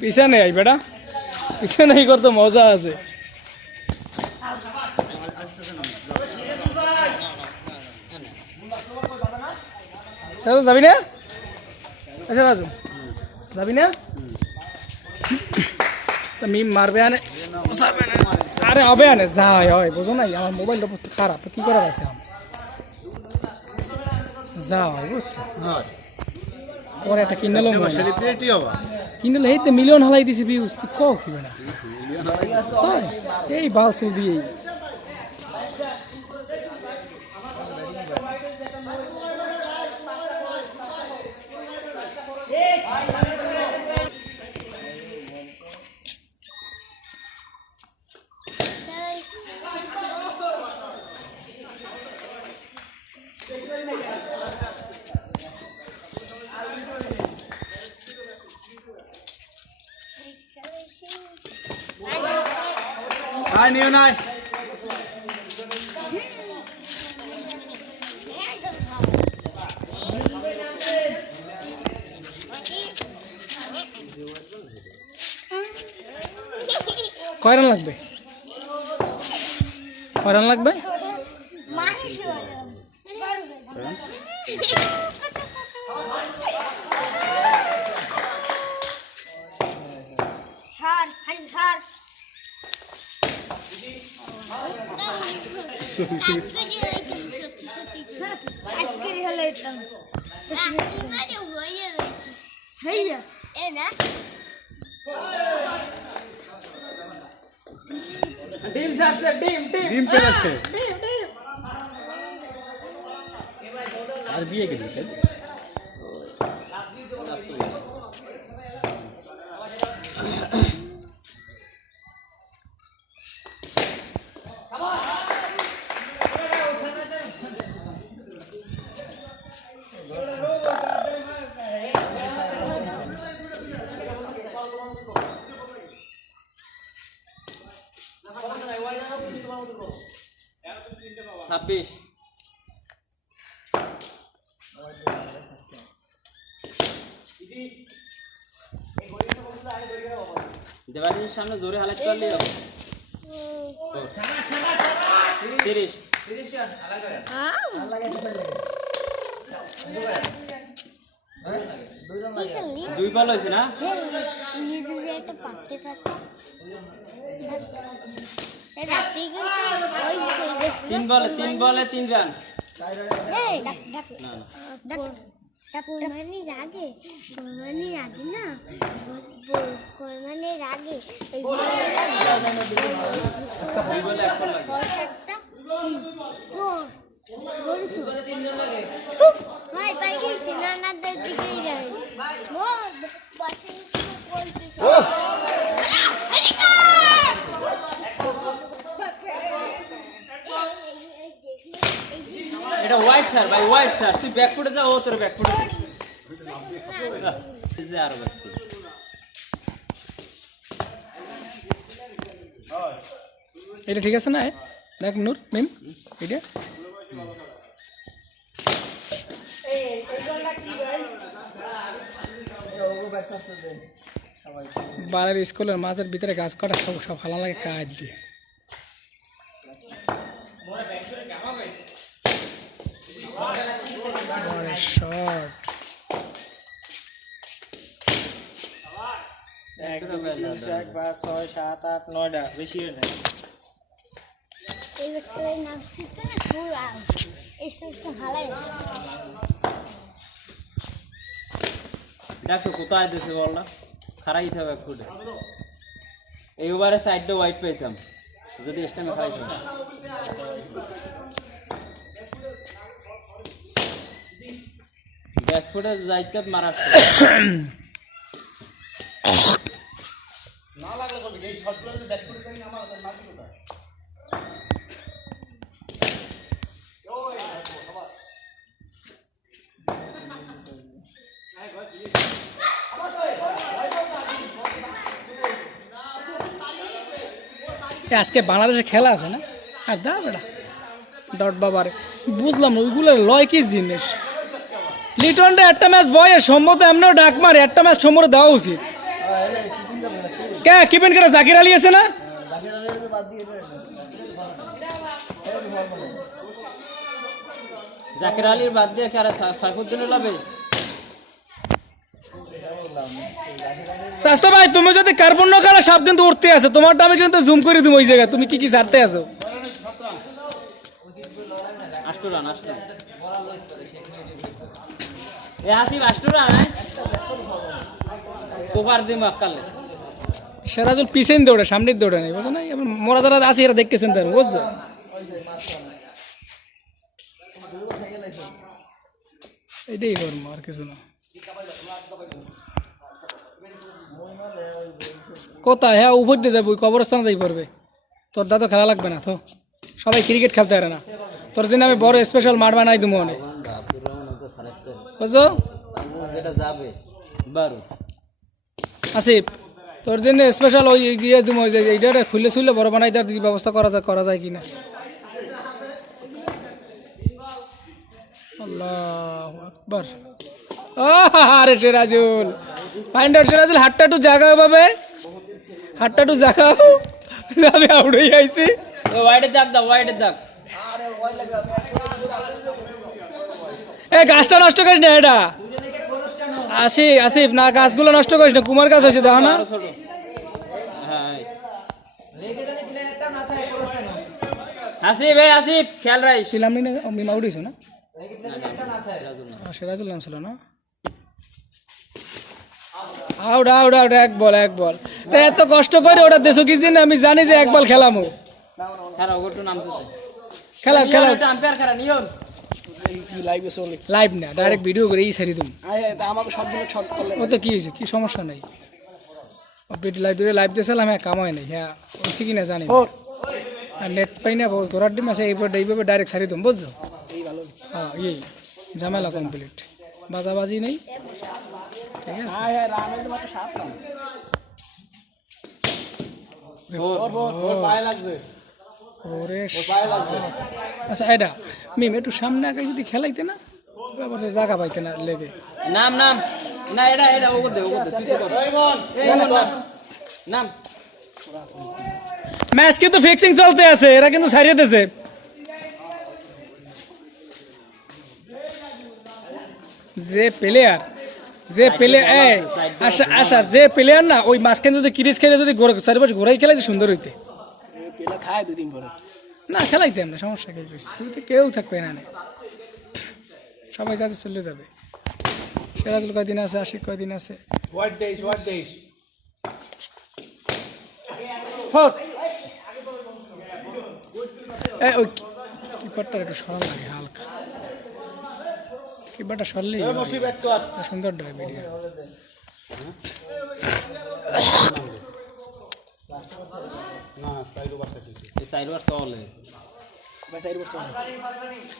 পিছনে আই বেটা। পিছনে এই করতে মজা আছে। যাবি না? আচ্ছা রাজু যাবি না? তুমি মারবে আনে। আরে হবে আনে। যাই হয় বুঝো নাই আমার মোবাইলটা বহুত খারাপ কি করার আছে আমার যাও বুঝছ পরে একটা কিনলো সেলিব্রিটি হবা। কিনলে এই মিলিয়ন হালাই দিছে ভিউজ কও কি বেটা তাই? এই বালসু দিয়েই। আয় কয় রান লাগবে? কয় রান লাগবে? সার খালি ডিম পেরেছে। আর বিয়ে গেলি ছাব্বিশ। দেবাশিসের সামনে জোরে হালাত করলি তিরিশ। দুই বল হয়েছে না? একটা তিন বলে তিন বলে তিন রান। কোরবানির আগে কোরবানির আগে না? কোরবানির আগে ওই দুই বলে। এক বল এটা হোয়াইট স্যার ভাই হোয়াইট স্যার তুই ব্যাক ফুটে যা, ও তোর ব্যাক ফুটে এটা ঠিক আছে না? দেখ নূর, মিম এটা বাড়ির স্কুলের মাঝের ভিতরে গাছ কাটা সব সব ভালো লাগে কাজ দিয়ে। শর্ট এক পাঁচ ছয় সাত আট নয়টা বেশি হয় না এই ব্যক্তির নাম ঠিক না ফুল আম এই সবটা হালাই দেখছ কোথায় দিছে বলটা খারাইতে ব্যাকফুটে যাইতে মারা আজকে বাংলাদেশে খেলা আছে না? আর দা বেটা ডট বাবার বুঝলাম ওইগুলো লয় কি জিনিস? লিটনটা একটা ম্যাচ বয়ে সম্মত এমনিও ডাক মারে একটা ম্যাচ সম্মত দেওয়া উচিত। কে কিপেন কেটে জাকির আলী আছে না? জাকির আলীর বাদ দিয়ে কি আর সাইফুদ্দিনের লাভে স্বাস্থ্য ভাই তুমি যদি কার্বন নকালে সাপ কিন্তু উঠতে আছে তোমারটা আমি কিন্তু জুম করে দিব ওই জায়গায়। তুমি কি কি ছাড়তে আছো আষ্টু হ্যাঁ? পিছন দৌড়ে, সামনের দৌড়ে নেই, বুঝো না যারা আছে, এরা দেখতেছেন তার, বুঝছ? এটাই আর কিছু না। কোথায়? হ্যাঁ উপর দিয়ে যাব কবরস্থানে যাই পড়বে। তোর দাদা খেলা লাগবে না তো সবাই ক্রিকেট খেলতে পারে না। তোর জন্য আমি বড় স্পেশাল মাঠ বানাই দেবো অনেক। বুঝছ? আসিফ, তোর জন্য স্পেশাল ওই দিয়ে ওই যে এইটা খুলে শুলে বড় বানাই দেওয়ার ব্যবস্থা করা যায় করা যায় কিনা। আল্লাহ আকবার। আরে সিরাজুল। ফাইন্ড আউট একটু জাগাও পাবে হাতটা একটু জাগাও। আমি আউড়েই আইছি। ওয়াইডের দাগ দাও দাগ। এ গাছটা নষ্ট করিস না এটা। আসি আসিফ না গাছগুলো নষ্ট করিস না কুমার গাছ হয়েছে দেখো না। হ্যাঁ। আসিফ এই আসিফ খেয়াল রাইস ছিলাম নি মিমা উঠিস না? আ, সিরাজুল নাম ছিল না? আউট আউট আউট এক বল এক বল। তা এত কষ্ট করে ওটা দেশো কি দিন আমি জানি যে এক বল খেলামো। খেলা ওগোটু নামতেছে। খেলা খেলা। আম্পায়ার খেলা নিয়ন লাইভ না ডাইরেক্ট ভিডিও করে এই সারি তুমি ও তো কি হয়েছে? কি সমস্যা নাই। লাইভ ধরে লাইভ দিয়েছিলাম হ্যাঁ কামাই নাই। হ্যাঁ হয়েছে কি না জানি না। আর নেট পাই না ঘোরার ডিম আছে এইবার এইভাবে ডাইরেক্ট সারি তুমি বুঝছ? হ্যাঁ এই ঝামেলা কমপ্লিট বাজাবাজি নেই। ঠিক আছে। ওরে আচ্ছা এটা মিম একটু সামনে আগে যদি খেলাইতে না আবার জায়গা পাইতে না লেগে। নাম নাম। না এটা এটা ওগো দে ওগো দে নাম, ম্যাচ কিন্তু ফিক্সিং চলতে আছে এরা কিন্তু ছাড়িয়ে দিয়েছে। যে প্লেয়ার যে প্লেয়ার আশা আশা যে প্লেয়ার না ওই মাঝখানে যদি কিরিচ খেলে যদি ঘোরা চারিপাশে ঘোরাই খেলাই সুন্দর হইতে। না খেলাইতে আমরা সমস্যা কি কইছি? তুই তো কেউ থাকবে না সবাই যাতে চলে যাবে। সিরাজুল কয়দিন আছে? আশিক কয়দিন আছে? ওই কিপারটার একটু সরল লাগে হালকা। কিপারটা সরলেই সুন্দর ডয়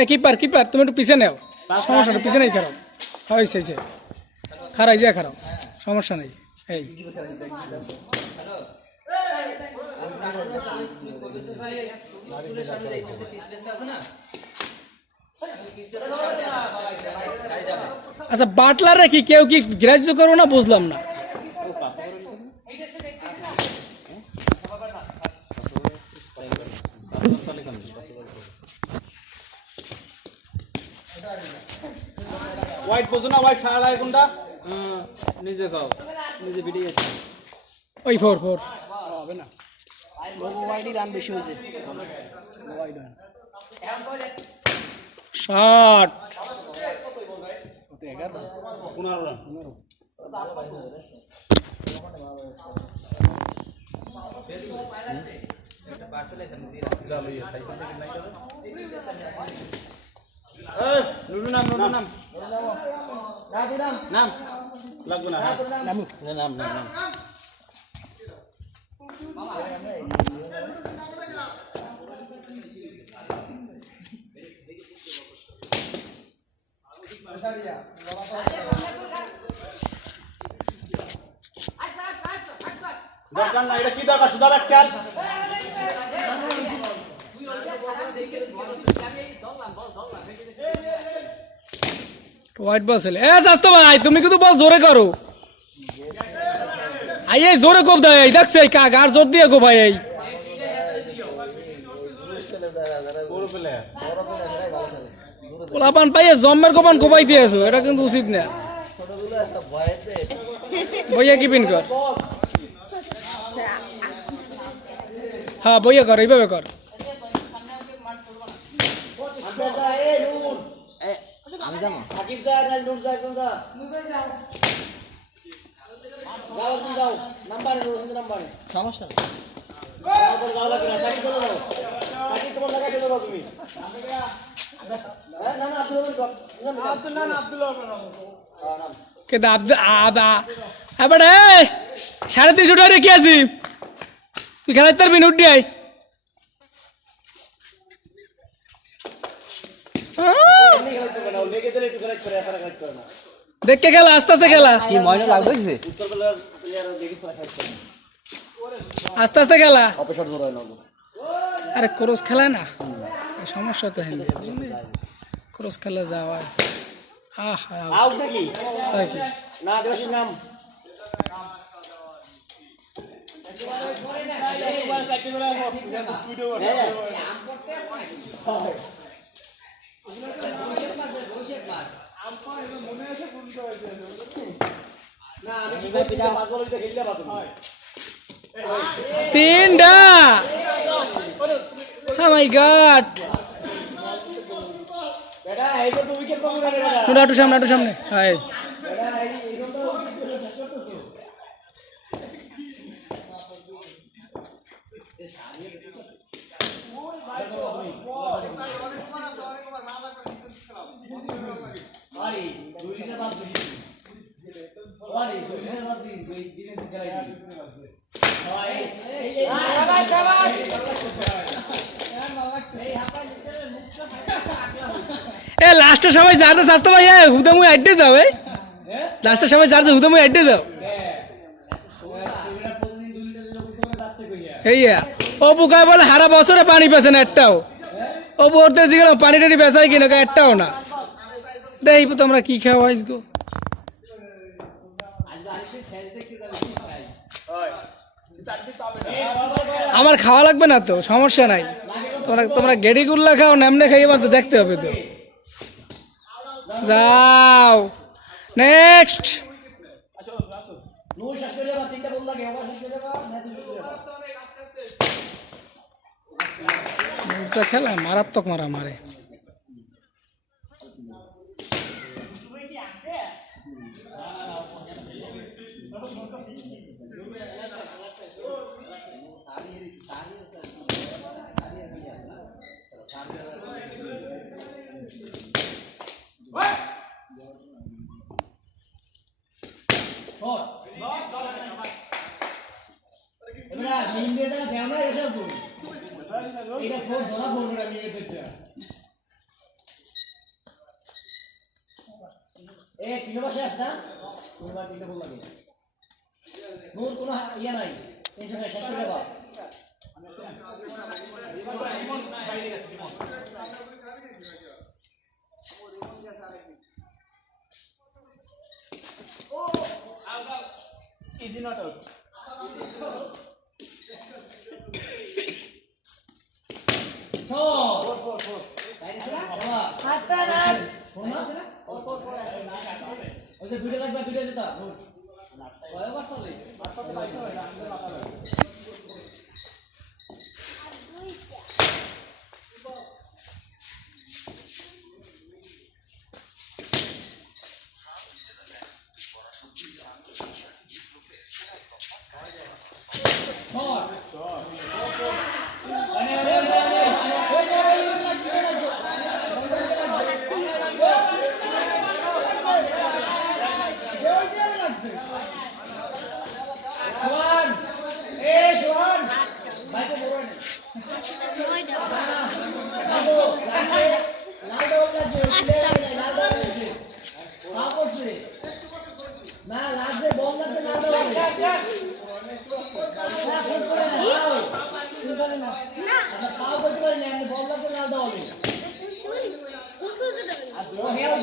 এই কিপার কিপার তুমি একটু পিছে নেও। সমস্যা নেই পিছে নেই খারাপ হয়েছে হয়েছে খারাই যায় খারাপ সমস্যা নেই এই। আচ্ছা বাটলারে কি কেউ কি গ্রাহ্য করব না? বুঝলাম না। হোয়াইট বোঝো না হোয়াইট ছাড়া লাগে কোনটা হ্যাঁ, নিজে খাও নিজে ভিডিও ওই ফোর ফোর। শট পনেরো রান নুনু নাম নুনু নাম নাম লাগবে না হ্যাঁ নাম নাম নাম দরকার না এটা কি দরকার সুদা ব্যাট খেল হোয়াইট বল ছেলে এ স্বাস্থ্য ভাই, তুমি কিন্তু বল জোরে করো। আই, এই জোরে কোপ দেয় দেখছে এই কাক, আর জোর দিয়ে ভাই, এই। পোলাপান পাইয়ে জম্মের কোপান কোপাই দিয়েছ এটা কিন্তু উচিত না। বইয়া কি পিন কর? হ্যাঁ বইয়া কর, এইভাবে কর। সাকিব যায় না নুর যায় কোন যা যাও। তুমি যাও। নাম্বারে নুর হিন্দু নাম্বারে। সমস্যা নেই। তারপর যাও লাগবে না সাকিব চলে যাও। সাকিব তোমার জায়গায় চলে যাও তুমি। হ্যাঁ, না না আব্দুল আব্দুল না আব্দুল আদা এবারে সাড়ে তিনশো টাকা রেখে আছি তুই খেলার তার বিন উঠি আই লেগে দিলে একটু কালেক্ট করে আসা কালেক্ট করে না দেখকে খেলা আস্তে আস্তে খেলা। কি ময়না লাগবে দেখি করে আস্তে আস্তে খেলা। অপসর জোর হয় না আরে ক্রস খেলা না? সমস্যা তো হিন্দি ক্রস খেলা যাওয়া। আহ আউট নাকি? তাই কি? না আদিবাসীর নাম। না তিনটা? Oh my god! বেটা এই তো তুমি উইকেট পাবো বেটা একটু একটু সামনে একটু সামনে। হাই এ লাস্টের সময় যার যে স্বাস্থ্য ভাই যাও এই লাস্টের সময় যার যে হুদা মুই আড্ডে যাও। এই ও বুকায় বলে, হারা বছরে পানি পেছে না একটাও। ও বলতে জিগেলাম পানি টানি বেচাই কিনা একটাও না। দেই, তোমরা কি খাওয়াইস গো? আমার খাওয়া লাগবে না তো, সমস্যা নাই। তোমরা তোমরা গেডি গুল্লা খাও, নেমনে খাইয়ে তো দেখতে হবে তো। যাও। নেক্সট খেলা, মারাত্মক মারা মারে এটা ফোর ধরা ফোর এটা নিয়ে ফেলতে এ তিন বসে আসতা তোমার তিনটা বল লাগে নূর কোনো ইয়ে নাই টেনশন নাই শেষ করে দেবা ওই দুইটা লাগবে দুইটা যেটা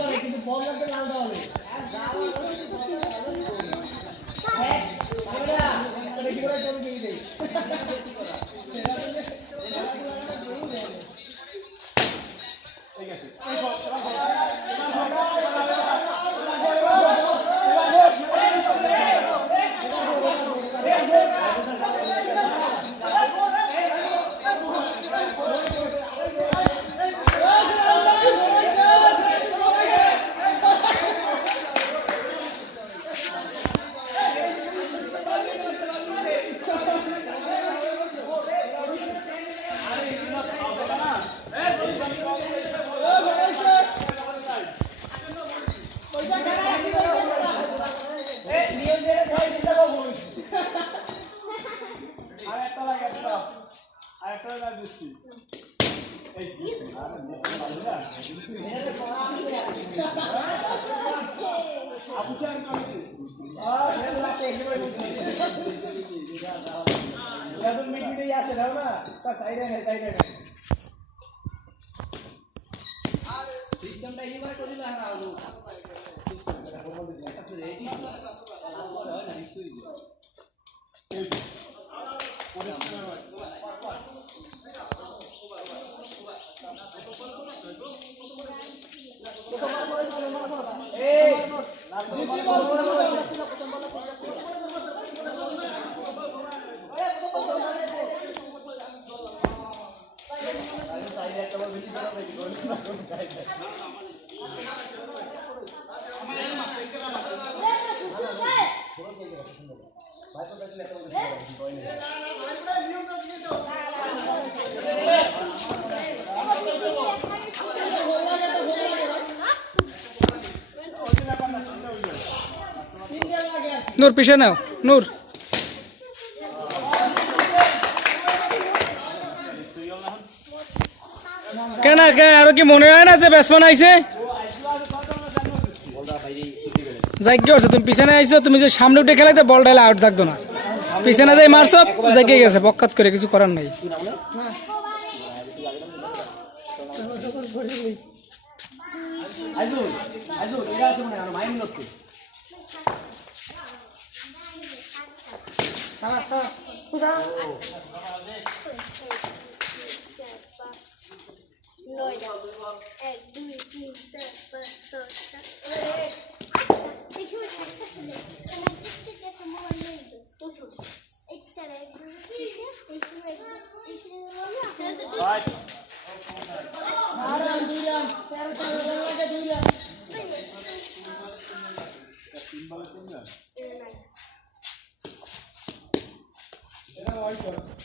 পারে কিন্তু বল লাগতে লালটা হবে কি করে না। এটা কি করে চলবে এই নূর পিছে নাও নূর কেন আরও কি মনে হয় না যে ব্যাটসম্যান আইছে যাইকে করছে তুমি পিছনে আইছো তুমি যে সামনে উঠে খেলাইতে বল ডাইলে আউট থাকতো না পিছনে যাই মারছো জায়গায় গেছে, বক্কাত করে কিছু করার নাই। Aizul Böyle. Evet. Bir, iki, üç, dört, beş, dört, dört. Evet. Peki hocam kaç ile? Enerji şiddet numara neydi? Dokuz. İki tane. Bir, iki, eşim ve eşim numara. Kaç? Mağaram duyuyorum. Ferhat'a da duyuyorum. Kim balık mı? Evet. Merhaba. Merhaba.